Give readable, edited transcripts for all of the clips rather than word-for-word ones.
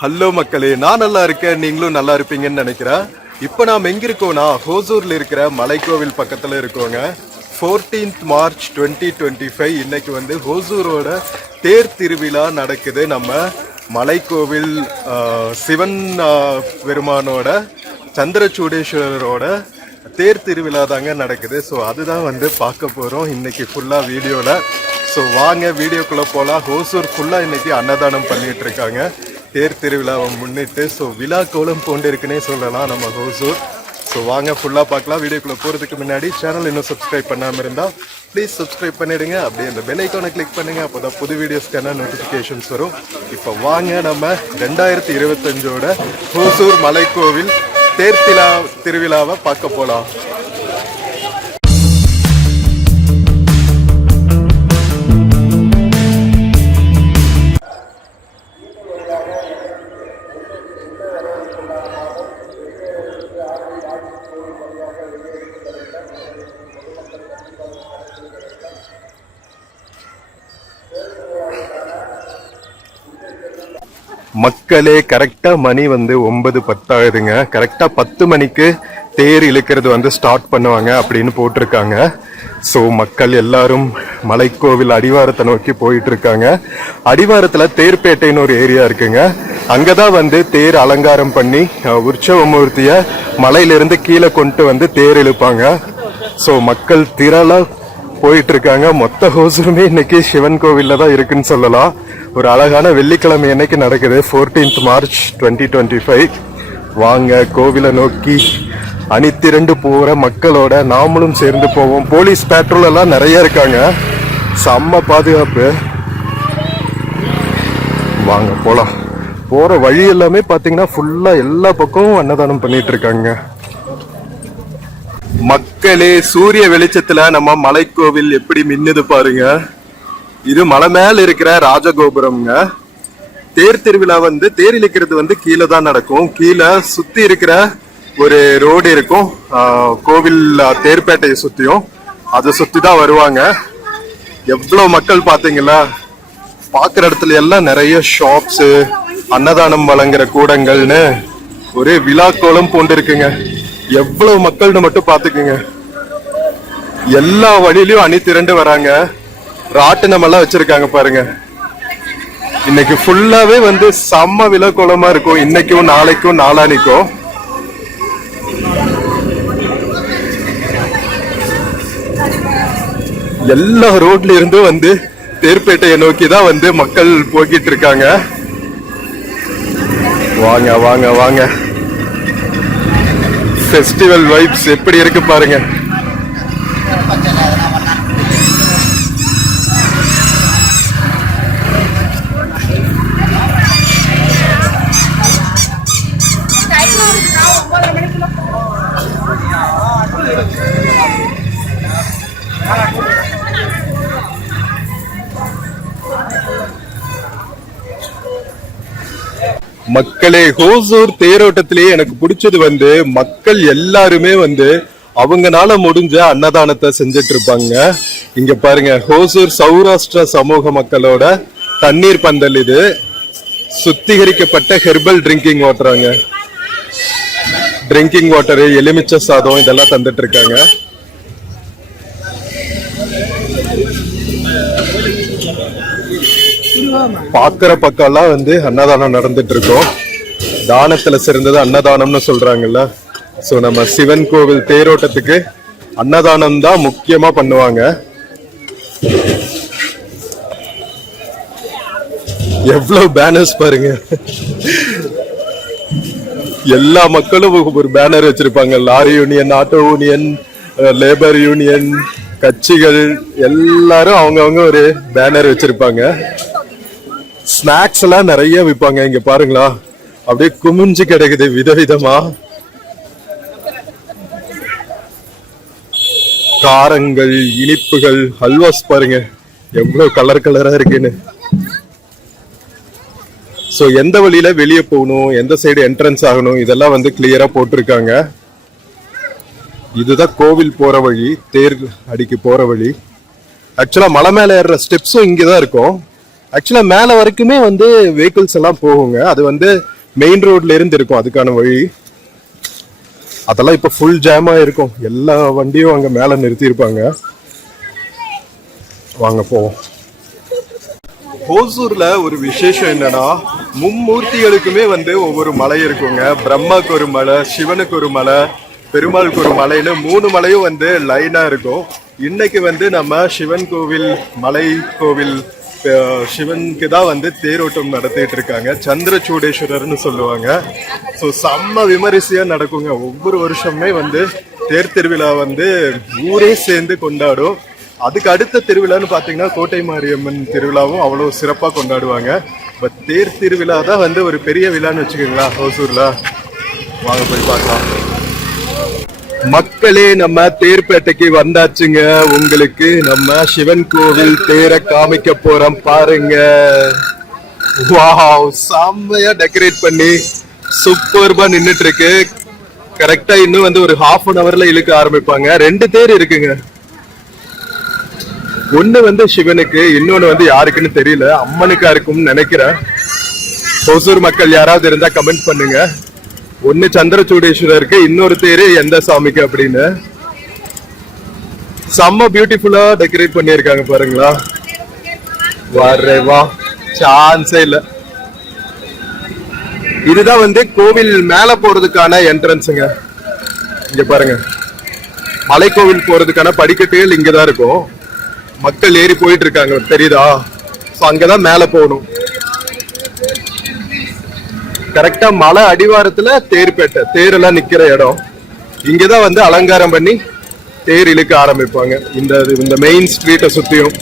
Hello மக்களே, நான் நல்லா இருக்கேன், நீங்களும் நல்லா இருப்பீங்கன்னு நினைக்கிறேன். இப்போ நாம் எங்க இருக்கோம்னா ஹோசூர்ல இருக்கிற மலைக்கோவில் பக்கத்துல இருக்கோங்க. 14th March 2025 இன்னைக்கு வந்து ஹோசூரோட தேர் திருவிழா நடக்குது. நம்ம மலைக்கோவில் சிவன் பெருமானோட சந்திரசூடேஸ்வரரோட தேர் திருவிழா தாங்க நடக்குது. ஸோ அதுதான் வந்து பார்க்க போகிறோம் இன்னைக்கு ஃபுல்லாக வீடியோவில். ஸோ வாங்க வீடியோக்குள்ளே போகலாம். ஹோசூர் ஃபுல்லாக இன்னைக்கு அன்னதானம் பண்ணிட்டு இருக்காங்க தேர் திருவிழாவை முன்னிட்டு. ஸோ விழா கோலம் போண்டு இருக்குன்னே சொல்லலாம் நம்ம ஹோசூர். ஸோ வாங்க ஃபுல்லாக பார்க்கலாம். வீடியோக்குள்ளே போகிறதுக்கு முன்னாடி சேனல் இன்னும் சப்ஸ்கிரைப் பண்ணாமல் இருந்தால் ப்ளீஸ் சப்ஸ்கிரைப் பண்ணிவிடுங்க. அப்படியே அந்த பெல் ஐக்கானை கிளிக் பண்ணுங்கள். அப்போ தான் புது வீடியோஸ்க்கான நோட்டிஃபிகேஷன்ஸ் வரும். இப்போ வாங்க நம்ம 2025 ஹோசூர் மலைக்கோவில் தேர் திருவிழாவை பார்க்க போகலாம். மக்களே, கரெக்டா மணி வந்து 9:10 ஆகுதுங்க. கரெக்டா 10 மணிக்கு தேர் இழுக்கிறது வந்து ஸ்டார்ட் பண்ணுவாங்க அப்படின்னு போட்டிருக்காங்க. ஸோ மக்கள் எல்லாரும் மலைக்கோவில் அடிவாரத்தை நோக்கி போயிட்டு இருக்காங்க. அடிவாரத்துல தேர்பேட்டைன்னு ஒரு ஏரியா இருக்குங்க. அங்கதான் வந்து தேர் அலங்காரம் பண்ணி உற்சவமூர்த்திய மலையிலிருந்து கீழே கொண்டு வந்து தேர் இழுப்பாங்க. ஸோ மக்கள் திரளா போயிட்டு இருக்காங்க. மொத்த ஹோசூருமே இன்னைக்கு சிவன் கோவில்ல தான் இருக்குன்னு சொல்லலாம். ஒரு அழகான வெள்ளிக்கிழமை என்னைக்கு நடக்குது 14th March 2025. வாங்க கோவிலை நோக்கி அணிதிரண்டு போற மக்களோட நாமளும் சேர்ந்து போவோம். போலீஸ் பேட்ரோல் எல்லாம் நிறைய இருக்காங்க, செம்ம பாதுகாப்பு. வாங்க போலாம். போற வழி எல்லாமே பாத்தீங்கன்னா ஃபுல்லா எல்லா பக்கமும் அன்னதானம் பண்ணிட்டு இருக்காங்க. மக்களே, சூரிய வெளிச்சத்துல நம்ம மலைக்கோவில் எப்படி மின்னுது பாருங்க. இது மலை மேல இருக்கிற ராஜகோபுரம்ங்க. தேர் திருவிழா வந்து தேர் இழுக்கிறது வந்து கீழே தான் நடக்கும். கீழே சுத்தி இருக்கிற ஒரு ரோடு இருக்கும், கோவில் தேர்பேட்டையை சுத்தியும் அதை சுத்தி தான் வருவாங்க. எவ்வளவு மக்கள் பாத்தீங்களா? பாக்குற இடத்துல எல்லாம் நிறைய ஷாப்ஸ், அன்னதானம் வழங்குற கூடங்கள்னு ஒரு விழா கோலம் போண்டு இருக்குங்க. எவ்வளவு மக்கள்னு மட்டும் பாத்துக்குங்க. எல்லா வழியிலயும் அணி திரண்டு வராங்க. ராட்டினம் எல்லாம் வச்சிருக்காங்க பாருங்க. இன்னைக்கு ஃபுல்லாவே வந்து செம்ம விழா கோலமா இருக்கும். இன்னைக்கும் நாளைக்கும் நாளானிக்கும். எல்லா ரோட்ல இருந்தும் வந்து தேர்பேட்டையை நோக்கி தான் வந்து மக்கள் போக்கிட்டு இருக்காங்க. வாங்க வாங்க வாங்க. ஃபெஸ்டிவல் வைப்ஸ் எப்படி இருக்கு பாருங்க. மக்களே, ஹோசூர் தேரோட்டத்திலேயே எனக்கு பிடிச்சது வந்து மக்கள் எல்லாருமே வந்து அவங்கனால முடிஞ்ச அன்னதானத்தை செஞ்சிட்டு இருப்பாங்க. இங்க பாருங்க, ஹோசூர் சௌராஷ்டிரா சமூக மக்களோட தண்ணீர் பந்தல். இது சுத்திகரிக்கப்பட்ட ஹெர்பல் ட்ரிங்கிங் வாட்டராங்க. ட்ரிங்கிங் வாட்டர், எலுமிச்சை சாதம் இதெல்லாம் தந்துட்டு இருக்காங்க. பாக்குற பக்கம்லாம் வந்து அன்னதானம் நடந்துட்டு இருக்கோம். தானத்துல சிறந்தது அன்னதானம்னு சொல்றாங்கல்ல. சோ நம்ம சிவன் கோவில் தேரோட்டத்துக்கு அன்னதானம் தான் முக்கியமா பண்ணுவாங்க. எவ்வளவு பேனர்ஸ் பாருங்க. எல்லா மக்களும் ஒரு பேனர் வச்சிருப்பாங்க. Lorry union, auto union, labour union, கட்சிகள் எல்லாரும் அவங்கவுங்க ஒரு பேனர் வச்சிருப்பாங்க. ஸ்நாக்ஸ் எல்லாம் நிறைய விற்பாங்க. இங்க பாருங்களா, அப்படியே குமிஞ்சு கிடக்குது விதவிதமா. காரங்கள், இனிப்புகள், ஹல்வாஸ் பாருங்க எவ்வளவு கலர் கலரா இருக்குன்னு. சோ எந்த வழியில வெளியே போகணும், எந்த சைடு என்ட்ரன்ஸ் ஆகணும், இதெல்லாம் வந்து கிளியரா போட்டிருக்காங்க. இதுதான் கோவில் போற வழி, தேர் அடிக்கு போற வழி. ஆக்சுவலா மலை மேல ஏறுற ஸ்டெப்ஸும் இங்கதான் இருக்கும். ஆக்சுவலா மேல வரைக்குமே வந்து வெஹிக்கிள்ஸ் எல்லாம் போகுங்க. அது வந்து மெயின் ரோட்ல இருந்து இருக்கும் அதுக்கான வழி. அதெல்லாம் இப்ப ஃபுல் ஜாமா இருக்கும். எல்லா வண்டியும் அங்க மேல நிறுத்தி இருப்பாங்க. வாங்க போவோம். ஹோசூர்ல ஒரு விசேஷம் என்னன்னா, மும்மூர்த்திகளுக்குமே வந்து ஒவ்வொரு மலை இருக்குங்க. பிரம்மாக்கு ஒரு மலை, சிவனுக்கு ஒரு மலை, பெருமாளுக்கு ஒரு மலைன்னு 3 மலையும் வந்து லைனா இருக்கும். இன்னைக்கு வந்து நம்ம சிவன் கோவில் மலை கோவில் சிவனுக்கு தான் வந்து தேரோட்டம் நடத்திட்டு இருக்காங்க. சந்திரசூடேஸ்வரர்னு சொல்லுவாங்க. ஸோ செம்ம விமரிசையா நடக்குங்க. ஒவ்வொரு வருஷமே வந்து தேர் திருவிழா வந்து ஊரே சேர்ந்து கொண்டாடும். அதுக்கு அடுத்த திருவிழான்னு பாத்தீங்கன்னா கோட்டை மாரியம்மன் திருவிழாவும் அவ்வளவு சிறப்பா கொண்டாடுவாங்க. பட் தேர் திருவிழா தான் வந்து ஒரு பெரிய விழான்னு வச்சுக்கோங்களா ஹோசூர்ல. வாங்க போய் பார்க்கலாம். மக்களே, நம்ம தேர்பேட்டைக்கு வந்தாச்சுங்க. உங்களுக்கு நம்ம சிவன் கோவில் தேரை காமிக்க போறோம் பாருங்க. வாவ், செம்மையா டெக்கரேட் பண்ணி சூப்பர்பா நின்னுட்டு இருக்கு. கரெக்டா இன்னும் வந்து ஒரு ½ அன் ஹவர்ல இழுக்க ஆரம்பிப்பாங்க. 2 தேர் இருக்குங்க. ஒண்ணு வந்து சிவனுக்கு, இன்னொன்னு வந்து யாருக்குன்னு தெரியல, அம்மனுக்கா இருக்கும்னு நினைக்கிறேன். ஹோசூர் மக்கள் யாராவது இருந்தா கமெண்ட் பண்ணுங்க. ஒன்னு சந்திரசூடேஸ்வரருக்கு, இன்னொரு தேரு எந்த சாமிக்கு அப்படின்னு. செம்ம பியூட்டிஃபுல்லா டெக்கரேட் பண்ணிருக்காங்க பாருங்களா. வா, சான்ஸே இல்ல. இதுதான் வந்து கோவில் மேல போறதுக்கான என்ட்ரன்ஸுங்க. இங்க பாருங்க, மலைக்கோவில் போறதுக்கான படிக்கட்டுகள் இங்கதான் இருக்கும். மக்கள் ஏறி போயிட்டு இருக்காங்க, தெரியுதா? அங்கதான் மேல போகணும். கரெக்டா மலை அடிவாரத்துல தேர்பேட்டை, தேரெல்லாம் நிக்கிற இடம். இங்கதான் வந்து அலங்காரம் பண்ணி தேர் இழுக்க ஆரம்பிப்பாங்க. இந்த மெயின் ஸ்ட்ரீட்டை சுத்தியும்.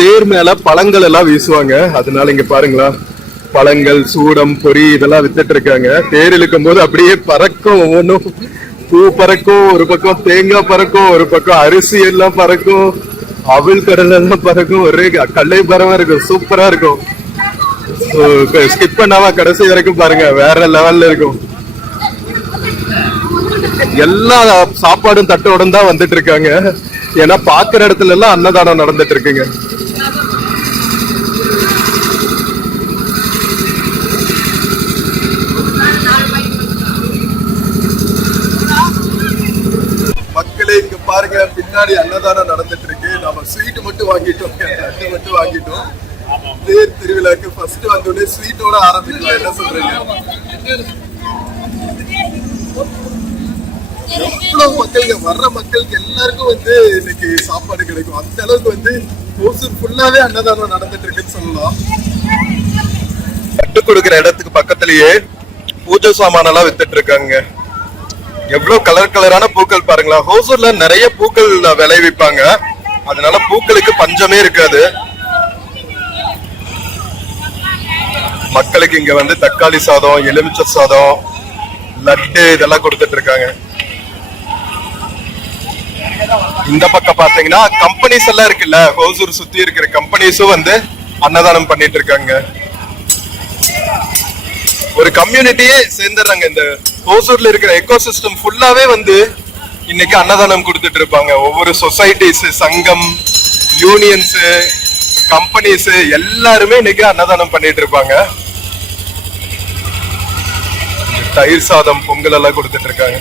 தேர் மேல பழங்கள் எல்லாம் வீசுவாங்க. அதனால இங்க பாருங்களா, பழங்கள், சூடம், பொறி இதெல்லாம் வித்துட்டு இருக்காங்க. தேர் இழுக்கும் போது அப்படியே பறக்கும். ஒவ்வொன்றும் பூ பறக்கும், ஒரு பக்கம் தேங்காய் பறக்கும், ஒரு பக்கம் அரிசி எல்லாம் பறக்கும், அவள் கடல் எல்லாம் பறக்கும். ஒரே கல்லை பறவை இருக்கும். சூப்பரா இருக்கும். ஸ்கிப் பண்ணாம கடைசி வரைக்கும் பாருங்க, வேற லெவல்ல இருக்கும். எல்லா சாப்பாடும் தட்டோட தான் வந்துட்டு இருக்காங்க. ஏன்னா பாக்குற இடத்துல எல்லாம் அன்னதானம் நடந்துட்டு இருக்குங்க. இங்க பாருங்க, பின்னாடி அன்னதானம் நடந்துட்டு இருக்கு. நம்ம ஸ்வீட் மட்டும் வாங்கிட்டோம், லட்டு மட்டும் வாங்கிட்டோம். தேர் திருவிழாக்கு ஃபர்ஸ்ட் வந்தோடனே ஸ்வீட்டோட ஆரம்பிக்கலாம். என்ன சொல்றீங்க? எவ்வளவு மக்களுக்கு, வர்ற மக்களுக்கு எல்லாருக்கும் வந்து இன்னைக்கு சாப்பாடு கிடைக்கும். அந்த அளவுக்கு வந்து ஹோசூர் ஃபுல்லாவே அன்னதானம் நடந்துட்டு இருக்குன்னு சொல்லலாம். லட்டு கொடுக்குற இடத்துக்கு பக்கத்திலேயே பூஜை சாமான எல்லாம் வித்துட்டு இருக்காங்க. எவ்வளவு கலரான பூக்கள் பாருங்களா. ஹோசூர்ல நிறைய பூக்கள் விளைவிப்பாங்க. அதனால பூக்களுக்கு பஞ்சமே இருக்காது. மக்களுக்கு இங்க வந்து தக்காளி சாதம், எலுமிச்சை சாதம், லட்டு இதெல்லாம் கொடுத்துட்டு இருக்காங்க. இந்த பக்கம் பாத்தீங்கன்னா கம்பெனிஸ் எல்லாம் இருக்குல்ல, ஹோசூர் சுத்தி இருக்கிற கம்பெனிஸும் வந்து அன்னதானம் பண்ணிட்டு இருக்காங்க. ஒரு கம்யூனிட்டியே சேர்ந்துடுறாங்க. இந்த ஹோசூர்ல இருக்கிற எக்கோசிஸ்டம் ஃபுல்லாவே வந்து இன்னைக்கு அன்னதானம் கொடுத்துட்டு இருப்பாங்க. ஒவ்வொரு சொசைட்டிஸ், சங்கம், யூனியன்ஸ், கம்பெனிஸ் எல்லாருமே இன்னைக்கு அன்னதானம் பண்ணிட்டு இருப்பாங்க. தயிர் சாதம், பொங்கல் எல்லாம் கொடுத்துட்டு இருக்காங்க.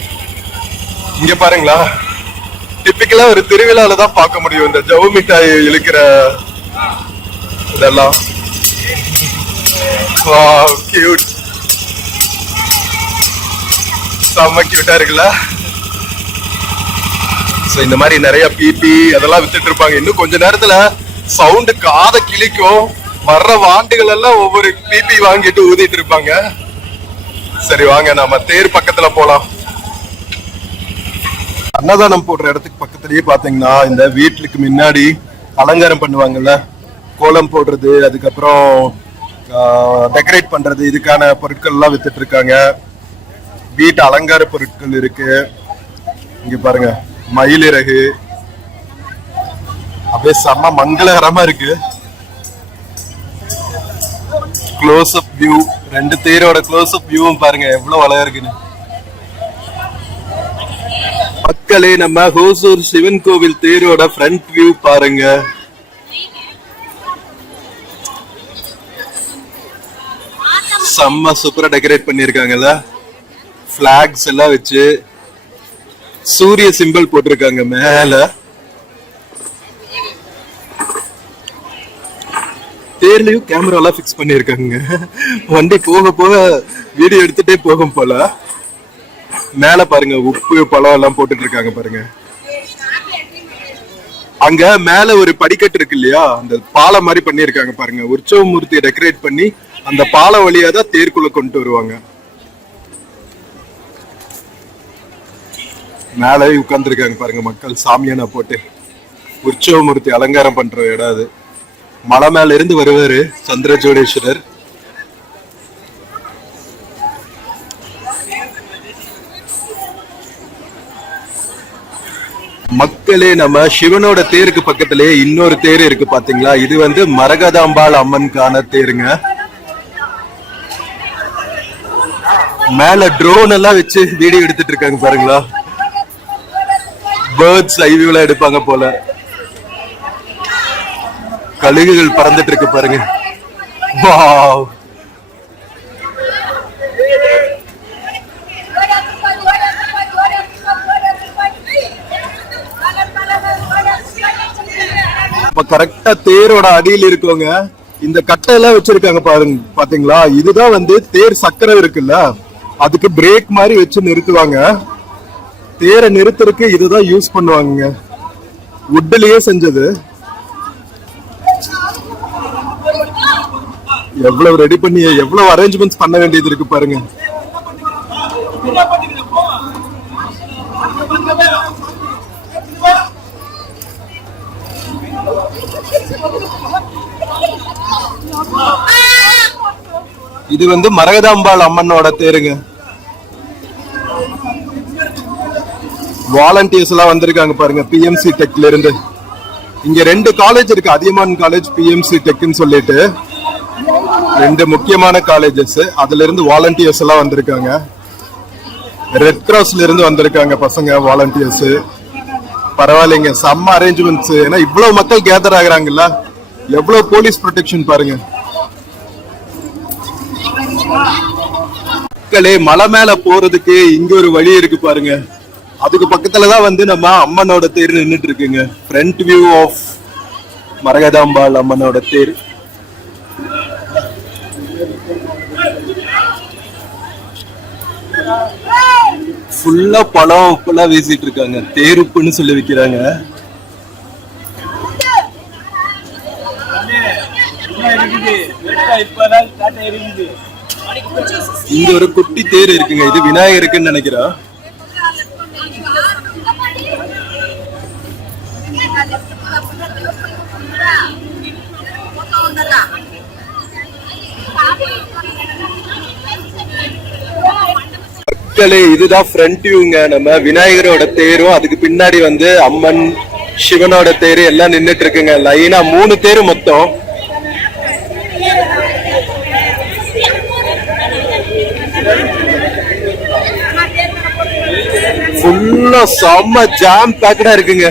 இங்க பாருங்களா, டிப்பிக்கலா ஒரு திருவிழால தான் பார்க்க முடியும் இந்த ஜவு மிட்டாய் இழுக்கிற இதெல்லாம். கியூட், செம்ம கியூட்டா இருக்குல்ல. இந்த மாதிரி நிறைய பிபி அதெல்லாம் வித்துட்டு இருப்பாங்க. இன்னும் கொஞ்ச நேரத்துல சவுண்ட் காத கிளிக்கும். வர்ற வாண்டுகள் எல்லாம் ஒவ்வொரு பிபி வாங்கிட்டு ஊதிட்டு இருப்பாங்க. சரி வாங்க, நம்ம தேர் பக்கத்துல போலாம். அன்னதானம் போடுற இடத்துக்கு பக்கத்துலயே பாத்தீங்கன்னா இந்த வீட்டுக்கு முன்னாடி அலங்காரம் பண்ணுவாங்கல்ல, கோலம் போடுறது, அதுக்கப்புறம் டெக்கரேட் பண்றது, இதுக்கான பொருட்கள் எல்லாம் வித்துட்டு இருக்காங்க. வீட்டு அலங்கார பொருட்கள் இருக்கு. இங்க பாருங்க, மயிலிறகு அப்படியே செம்ம மங்களகரமா இருக்கு. க்ளோஸ் அப் வியூ, 2 தேரோட க்ளோஸ் அப் வியூவும் பாருங்க எவ்வளவு அழகா இருக்குன்னு. மக்களே, நம்ம ஹோசூர் சிவன் கோவில் தேரோட ஃப்ரண்ட் வியூ பாருங்க. செம்ம சூப்பரா டெக்கரேட் பண்ணிருக்காங்கல்ல. பிளாக்ஸ் எல்லாம் வச்சு சூரிய சிம்பிள் போட்டிருக்காங்க மேல. தேர்லயும் கேமரா எல்லாம் பிக்ஸ் பண்ணிருக்காங்க. வண்டி போக போக வீடியோ எடுத்துட்டே போகும் போல. மேல பாருங்க, உப்பு பழம் எல்லாம் போட்டுட்டு இருக்காங்க பாருங்க. அங்க மேல ஒரு படிக்கட்டு இருக்கு இல்லையா, அந்த பாலம் மாதிரி பண்ணிருக்காங்க பாருங்க. உற்சவ மூர்த்தியை டெக்கரேட் பண்ணி அந்த பாலம் வழியா தான் தேருக்குள்ள கொண்டு வருவாங்க. மேலே உட்கார்ந்து இருக்காங்க பாருங்க மக்கள், சாமியானா போட்டு. உற்சவ மூர்த்தி அலங்காரம் பண்ற இடம் அது. மலை மேல இருந்து வருவாரு சந்திரஜோடேஸ்வரர். மக்களே, நம்ம சிவனோட தேருக்கு பக்கத்திலே இன்னொரு தேர் இருக்கு பாத்தீங்களா. இது வந்து மரகதாம்பாள் அம்மனுக்கான தேருங்க. மேல ட்ரோன் எல்லாம் வச்சு வீடியோ எடுத்துட்டு இருக்காங்க பாருங்களா. பேர்ட்ஸ் ஐவியூல எடுப்பாங்க போல. கழுகுகள் பறந்துட்டு இருக்கு பாருங்க. வாவ். கரெக்டா தேரோட அடியில் இருக்கவங்க இந்த கட்டை எல்லாம் வச்சிருக்காங்க பாருங்க, பாத்தீங்களா. இதுதான் வந்து தேர் சக்கரம் இருக்குல்ல, அதுக்கு பிரேக் மாதிரி வச்சு நிறுத்துவாங்க. தேரை நிறுத்துறதுக்கு இதுதான் யூஸ் பண்ணுவாங்க. வுட்லயே செஞ்சது. எவ்வளவு ரெடி பண்ணி எவ்வளவு அரேஞ்ச்மெண்ட்ஸ் பண்ண வேண்டியது இருக்கு பாருங்க. இது வந்து மரகதாம்பாள் அம்மனோட தேருங்க. வாலண்டியர்ஸ் எல்லாம் வந்திருக்காங்க பாருங்க, பிஎம்சி டெக்ல இருந்து. இங்க 2 காலேஜ் இருக்கு, அதியமான் காலேஜ், பிஎம்சி டெக்னு சொல்லிட்டு 2 முக்கியமான காலேஜஸ். அதுல இருந்து வாலண்டியர்ஸ் எல்லாம் வந்திருக்காங்க. ரெட் கிராஸ்ல இருந்து வந்திருக்காங்க பசங்க வாலண்டியர்ஸ். பரவாயில்லைங்க, செம்ம அரேஞ்ச்மெண்ட்ஸ். ஏன்னா இவ்வளவு மக்கள் கேதர் ஆகுறாங்கல்ல, எவ்வளவு போலீஸ் ப்ரொடெக்ஷன் பாருங்க. மக்களே, மலை மேல போறதுக்கு இங்க ஒரு வழி இருக்கு பாருங்க. அதுக்கு பக்கத்துலதான் வந்து நம்ம அம்மனோட தேர் நின்றுட்டு இருக்குங்க. ஃப்ரண்ட் வியூ ஆஃப் மரகதாம்பாள் அம்மனோட தேர். ஃபுல்லா பழம் உப்பெல்லாம் வீசிட்டு இருக்காங்க. தேருப்புன்னு சொல்லி விக்கிறாங்க. இங்க ஒரு குட்டி தேர் இருக்குங்க. இது விநாயகருக்குன்னு நினைக்கிறேன். மக்களே, இதுதான் ஃப்ரண்ட் வியூங்க. நம்ம விநாயகரோட தேரும் அதுக்கு பின்னாடி வந்து அம்மன் சிவனோட தேரு எல்லாம் நின்னுட்டு இருக்குங்க. லைனா 3 தேரு மொத்தம். ஃபுல்லா செம்ம ஜாம் பேக்கடா இருக்குங்க.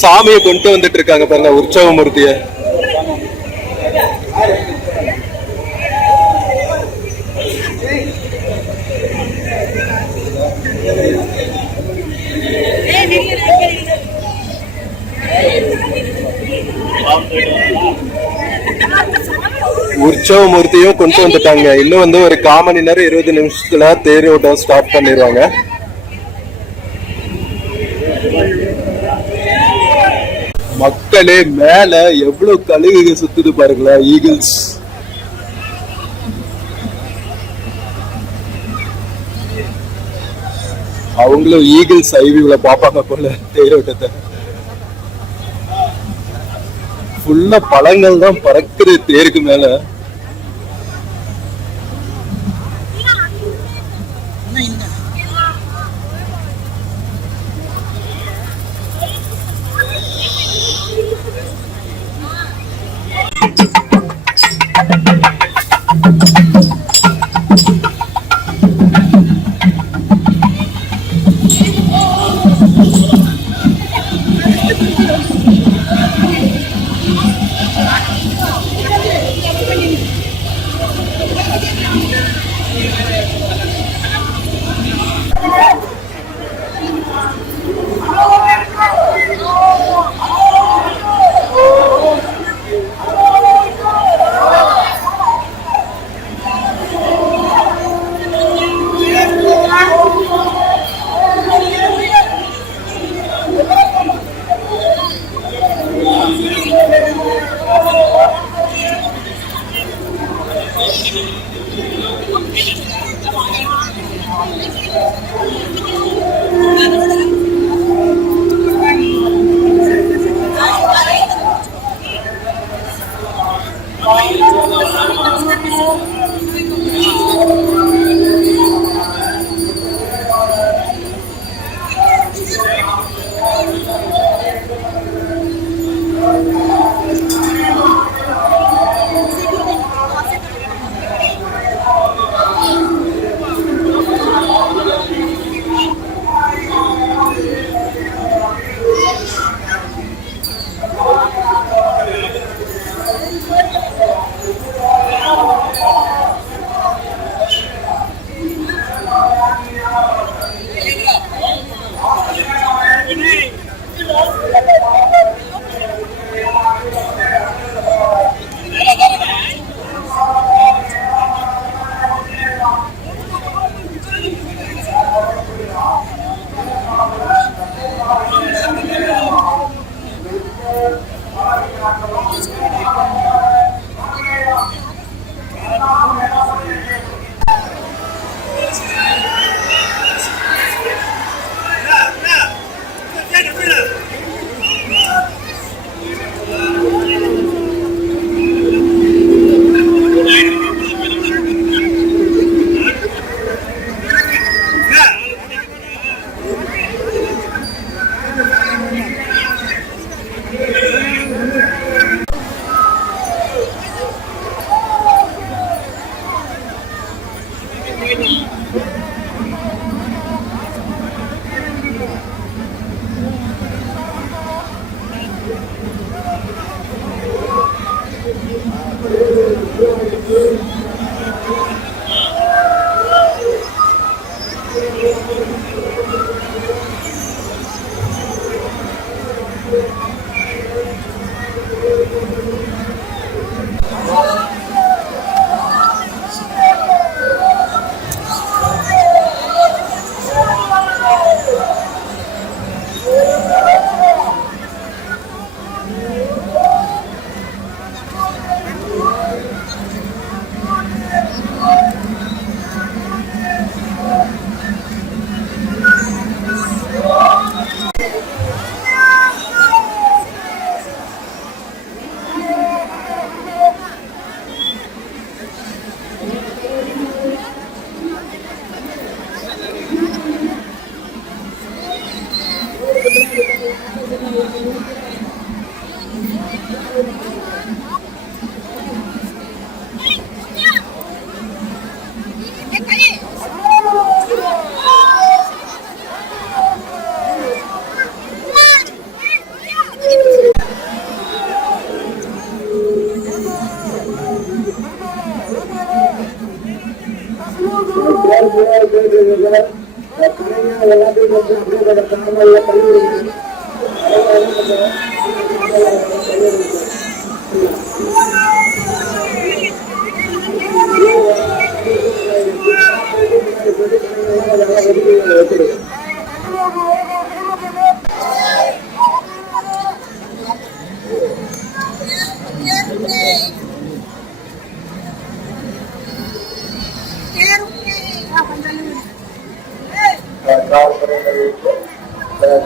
சாமியை கொண்டு வந்துட்டு இருக்காங்க பாருங்க, உற்சவ மூர்த்திய. உற்சவ மூர்த்தியும் கொண்டு வந்துட்டாங்க. இன்னும் வந்து ஒரு 1/4 மணி நேரம் 20 நிமிஷத்துல தேரோட்டம் ஸ்டார்ட் பண்ணிடுவாங்க. மக்களே, மேல எவ்வளவு கழுகுக சுத்துது பாருங்களா, ஈகிள்ஸ். அவங்களும் ஈகிள்ஸ் ஐவியூல பாப்பாங்க போல தேரோட்டத்தை. ஃபுல்லா பழங்கள் தான் பறக்குது தேருக்கு மேல.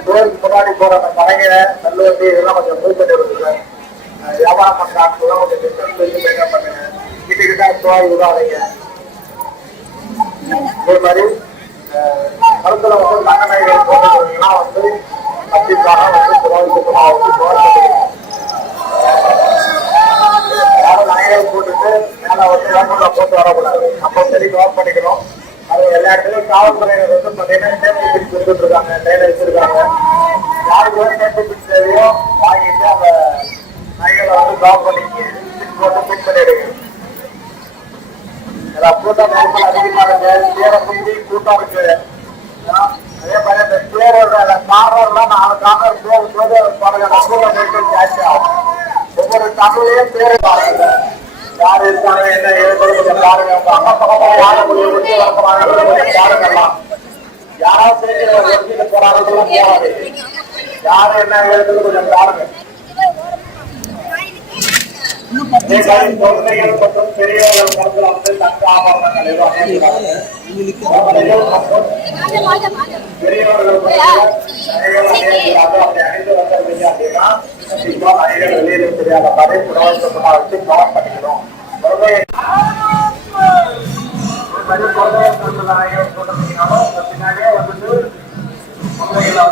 ஸ்டோருக்கு முன்னாடி போற அந்த கடைங்க தள்ளுவண்டி இதெல்லாம் கொஞ்சம் மூவ் பண்ணி விடுங்க சார். வியாபாரம் பண்றாங்க கொஞ்சம் டிஸ்டன்ஸ் வச்சு மெயின்டைன் பண்ணுங்க. கிட்ட ஸ்டோர் விடாதீங்க. இதே மாதிரி மருந்துல வந்து நகை நகைகள் போட்டுக்கிறீங்கன்னா வந்து அப்படிக்காக வந்து சுகாதாரமா வந்து ஸ்டோர் பண்ணிக்கணும். யாரும் நகைகள் போட்டுட்டு மேல வந்து வேணும்ல போட்டு வரக்கூடாது. அப்போ சரி கவர் பண்ணிக்கணும். அது எல்லா இடத்துலையும் காவல்துறையினர் வந்து பார்த்தீங்கன்னா சேஃப்டி பிக்ஸ் கொடுத்துட்டு இருக்காங்க, ட்ரெயின் வச்சிருக்காங்க. யாருக்கு வந்து சேஃப்டி பிக்ஸ் தேவையோ வாங்கிட்டு அந்த நகைகளை வந்து கவர் பண்ணிக்க போட்டு ஃபிட் பண்ணிடுங்க. கூட்டம் நெரிசல் அதிகமா இருக்கு. தேரை சுத்தி கூட்டம் இருக்கு. அதே மாதிரி இந்த தேரோட காரணம்லாம் 4 காரணம் போகும்போது பாருங்க கூட்டம் நெரிசல் ஜாஸ்தி ஆகும். ஒவ்வொரு தமிழையும் தேரை பாருங்க. யார் இருக்காங்க என்ன ஏற்படுறது பாருங்க. உங்க அம்மா பக்கமா யாரை முடிவு பாருங்கலாம். யாராவது போராடுறதுலாம் போகாது. யாரும் என்ன எழுதுறது கொஞ்சம் பாருங்க. குழந்தைகள் மற்றும் பெரியவர்கள் மனதில் வந்து தங்க ஆபரணங்கள் எதுவும் பெரியவர்கள் அணிந்து வந்திருந்தீங்க அப்படின்னா கண்டிப்பா அணிகள் வெளியில தெரியாத மாதிரி புறவசப்பட்டா வச்சு கவர் பண்ணிக்கணும். பின்னாடியே வந்துட்டு குழந்தைகளை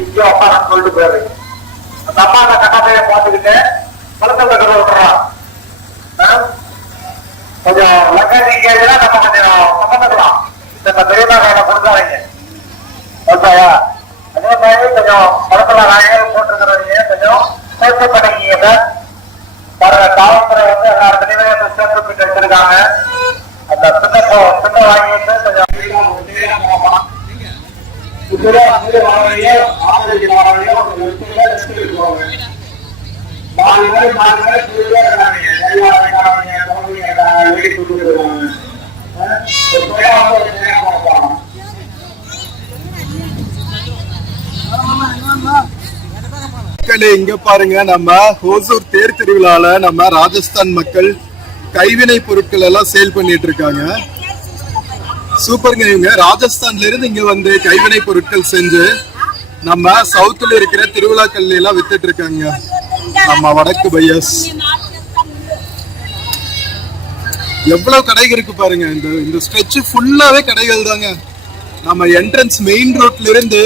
இங்கேயோ அப்பா நான் சொல்லிட்டு போயிடுறேன். அந்த அப்பா அந்த கட்டாமையை பார்த்துக்கிட்டு பழத்தை விட்டுறான். கொஞ்சம் லக்கேஜ் கேஜ்லாம் நம்ம கொஞ்சம் சம்மந்துக்கலாம். இந்த பெரியமா கையில கொடுக்காதீங்க. ஓகேவா? அதே மாதிரி கொஞ்சம் பழத்துல நாயகம் போட்டிருக்கிறவங்க கொஞ்சம் சேர்த்து பண்ணிக்கிங்க சார். பாருங்க, காவல்துறை வந்து எல்லா இடத்துலையுமே சேர்த்து போயிட்டு வச்சிருக்காங்க. அந்த சின்ன வாங்கிட்டு கொஞ்சம் இங்க பாருங்க, நம்ம ஹோசூர் தேர் திருவிழால நம்ம ராஜஸ்தான் மக்கள் கைவினை பொருட்கள் எல்லாம் சேல் பண்ணிட்டு இருக்காங்க. சூப்பருங்க. இவங்க ராஜஸ்தான்ல இருந்து இங்க வந்து கைவினை பொருட்கள் செஞ்சு நம்ம சவுத்துல இருக்கிற திருவிழாக்கள்ல எல்லாம் வித்துட்டு இருக்காங்க. நம்ம வடக்கு பையஸ் எவ்வளவு கடைகள் இருக்கு பாருங்க. இந்த ஸ்ட்ரெச் ஃபுல்லாவே கடைகள் தாங்க. நம்ம என்ட்ரன்ஸ் மெயின் ரோட்ல இருந்து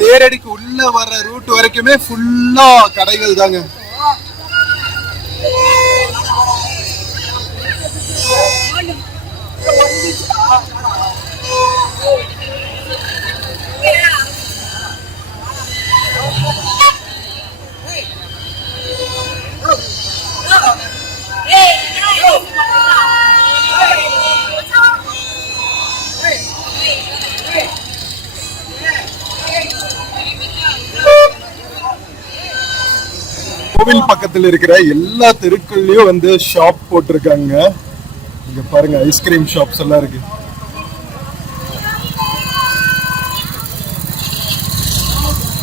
தேரடிக்கு உள்ள வர்ற ரூட் வரைக்குமே ஃபுல்லா கடைகள் தாங்க. கோவில் பக்கத்துல இருக்கிற எல்லா தெருக்கள்லயும் வந்து ஷாப் போட்டிருக்காங்க. இங்க பாருங்க ஐஸ்கிரீம் ஷாப்ஸ் எல்லாம் இருக்கு.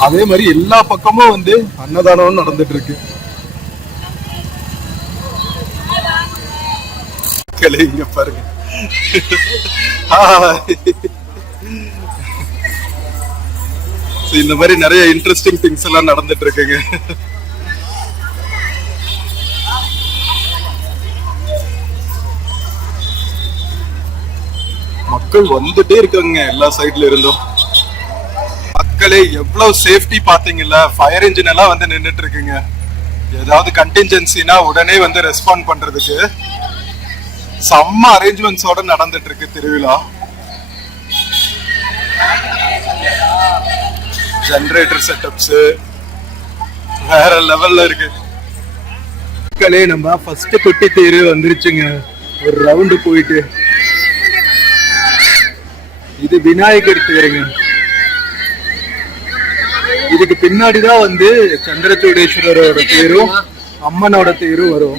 அதே மாதிரி எல்லா பக்கமும் வந்து அன்னதானம் நடந்துட்டு இருக்கு. இங்க பாருங்க. இந்த மாதிரி நிறைய இன்ட்ரெஸ்டிங் திங்ஸ் எல்லாம் நடந்துட்டு இருக்குங்க. மக்கள் வந்துட்டே இருக்காங்க எல்லா சைட்ல இருந்தும். மக்களே எவ்வளவு சேஃப்டி பாத்தீங்கல்ல, ஃபயர் இன்ஜின் எல்லாம் வந்து நின்னுட்டு இருக்குங்க. ஏதாவது கண்டின்ஜென்சினா உடனே வந்து ரெஸ்பாண்ட் பண்றதுக்கு செம்ம அரேஞ்ச்மெண்ட்ஸோட நடந்துட்டு இருக்கு திருவிழா. ஜெனரேட்டர் செட்டப்ஸ் வேற லெவல்ல இருக்கு. மக்களே நம்ம ஃபர்ஸ்ட் குட்டி தேரு வந்துருச்சுங்க. ஒரு ரவுண்டு போயிட்டு இது விநாயகர் தேருங்க. இதுக்கு பின்னாடிதான் வந்து சந்திரசூடேஸ்வரரோட தேரும் அம்மனோட தேரும் வரும்.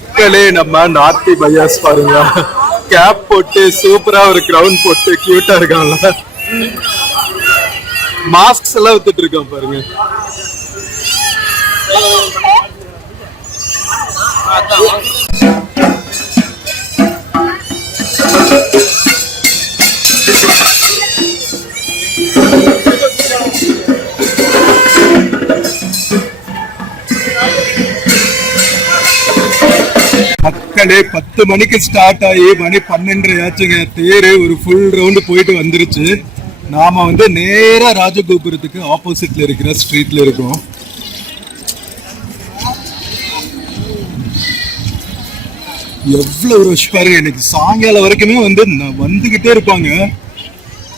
மக்களே நம்ம நார்த்தி பையாஸ் பாருங்க, கேப் போட்டு சூப்பரா ஒரு கிரவுன் போட்டு கியூட்டா இருக்காங்க. மாஸ்க் எல்லாம் வித்துட்டு இருக்கான் பாருங்க. மக்களே 10 மணிக்கு ஸ்டார்ட் ஆகி மணி 12 ஆச்சுங்க. தேரு ஒரு ஃபுல் ரவுண்டு போயிட்டு வந்துருச்சு. நாம வந்து நேரா ராஜகோபுரத்துக்கு ஆப்போசிட்ல இருக்கிற ஸ்ட்ரீட்ல இருக்கோம். எவ்வளவு ரஷ் பாருங்க. இன்னைக்கு சாயங்காலம் வரைக்குமே வந்து வந்துகிட்டே இருப்பாங்க.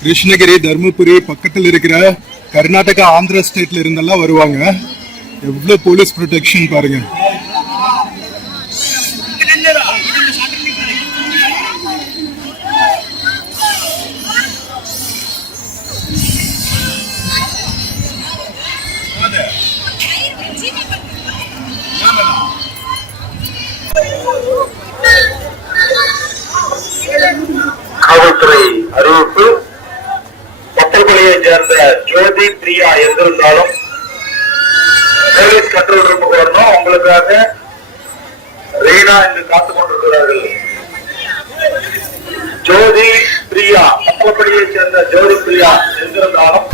கிருஷ்ணகிரி, தர்மபுரி பக்கத்துல இருக்கிற கர்நாடகா, ஆந்திரா ஸ்டேட்ல இருந்தெல்லாம் வருவாங்க. எவ்வளவு போலீஸ் ப்ரொடெக்ஷன் பாருங்க. காவல்துறை அறிவிப்பு. பத்தல்பள்ளியை சேர்ந்த ஜோதி பிரியா எங்கிருந்தாலும் போலீஸ் கண்ட்ரோல் ரூமுக்கு வரணும். உங்களுக்காக ரீனா என்று காத்துக் கொண்டிருக்கிறார்கள். ஜோதி பிரியா, பத்தல்பள்ளியை சேர்ந்த ஜோதி பிரியா எங்கிருந்தாலும்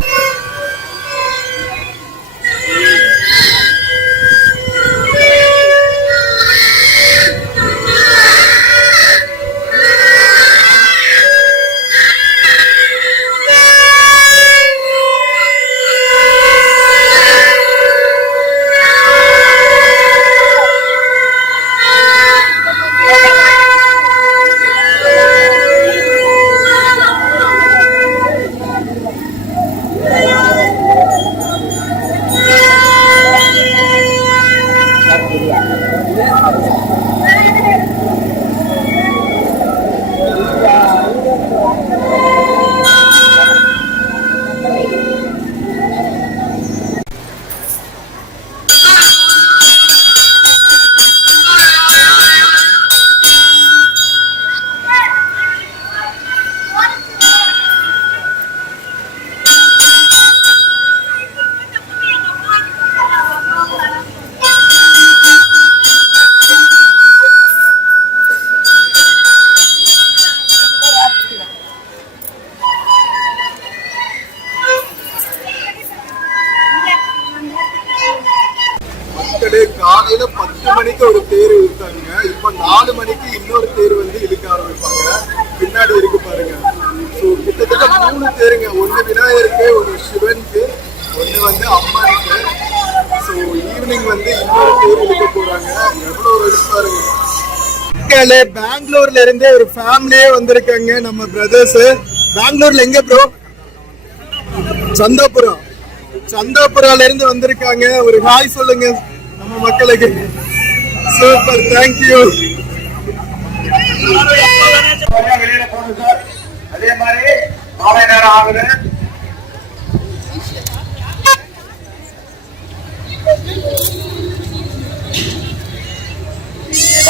காலையில 10 மணிக்கு ஒரு தேர் இழுத்தாங்க. இப்ப 4 மணிக்கு இன்னொரு தேர் வந்து இழுக்க ஆரம்பிப்பாங்க. பின்னாடி இருக்கு பாருங்க. கிட்டத்தட்ட 3 தேருங்க. ஒண்ணு விநாயகருக்கு, ஒரு சிவனுக்கு, ஒண்ணு வந்து அம்மனுக்கு. ஈவினிங் வந்து இன்னொரு தேர் இழுக்க போறாங்க. எவ்வளவு ஒரு பாருங்க. பெங்களூர்ல இருந்து ஒரு ஃபேமிலியே வந்திருக்காங்க. நம்ம பிரதர்ஸ் பெங்களூர்ல எங்க ப்ரோ? சந்தாபுரால இருந்து வந்திருக்காங்க. ஒரு ஹாய் சொல்லுங்க நம்ம மக்களுக்கு. Super, thank you. வெளியில போகுது சார். அதே மாதிரி மாலை நேரம் ஆகுது.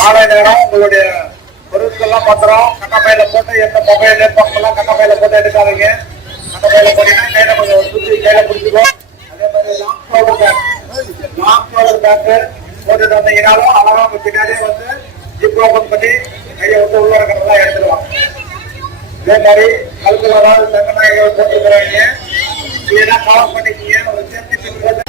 மாலை நேரம் உங்களுடைய பொருட்கள்லாம் பத்திரம் கட்டப்பையில போட்டு எந்த மொபைல் லேப்டாப்லாம் கட்டப்பையில போட்டு எடுக்காதீங்க. கட்டப்பையில போட்டீங்கன்னா கையில கொஞ்சம் சுற்றி கையில பிடிச்சிக்கோ. அதே மாதிரி லாக் பவுடர் பேக்கு போட்டுட்டு வந்தீங்கன்னாலும் அழகா உங்க பின்னாடியே வந்து ஜிப் ஓபன் பண்ணி கையை வந்து உள்ள இருக்கிறதெல்லாம் எடுத்துருவாங்க. இதே மாதிரி கழுத்துல ஏதாவது தங்க நகைகள் போட்டுருக்கிறாங்க இதெல்லாம் கவர் பண்ணிக்கிங்க. ஒரு சேஃப்டி பின் போட்டு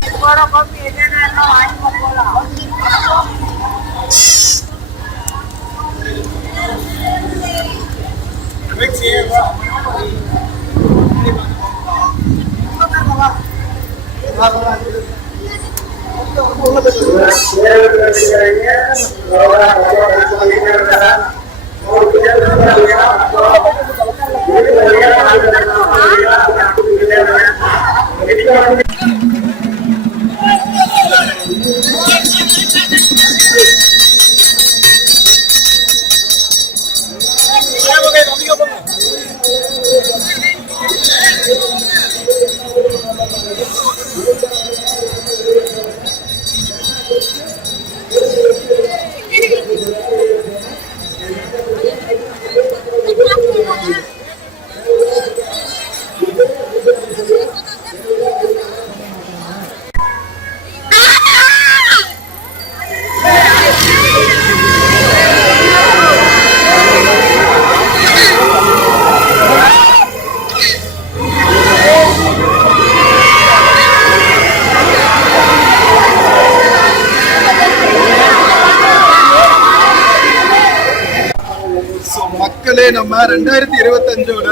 மக்களே, நம்ம 2025ஓட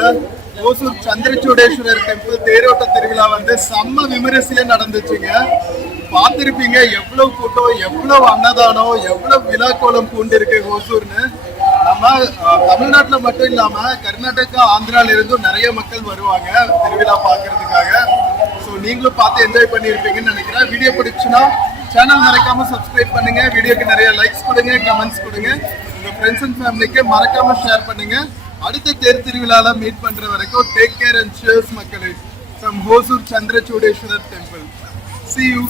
ஓசூர் சந்திரச்சூடேஸ்வரர் டெம்பிள் தேரோட்ட திருவிழா வந்து செம்ம விமரிசையா நடந்துச்சுங்க. பார்த்திருப்பீங்க எவ்வளவு கூட்டம், எவ்வளவு அன்னதானம், எவ்வளவு விழாக்கோலம் பூண்டிருக்கு ஓசூர்னு. நம்ம தமிழ்நாட்டுல மட்டும் இல்லாம கர்நாடகா, ஆந்திரால இருந்தும் நிறைய மக்கள் வருவாங்க திருவிழா பாக்குறதுக்காக. ஸோ நீங்களும் பார்த்து என்ஜாய் பண்ணியிருப்பீங்கன்னு நினைக்கிறேன். வீடியோ பிடிச்சுன்னா சேனல் மறக்காம சப்ஸ்கிரைப் பண்ணுங்க. வீடியோக்கு நிறைய லைக்ஸ் கொடுங்க, கமெண்ட்ஸ் கொடுங்க. உங்க ஃப்ரெண்ட்ஸ் அண்ட் ஃபேமிலிக்கு மறக்காம ஷேர் பண்ணுங்க. அடுத்த தேர் திருவிழால மீட் பண்ற வரைக்கும் டேக் கேர் அண்ட் cheers மக்களே. From Hosur Chandrachudeshwar Temple. See you.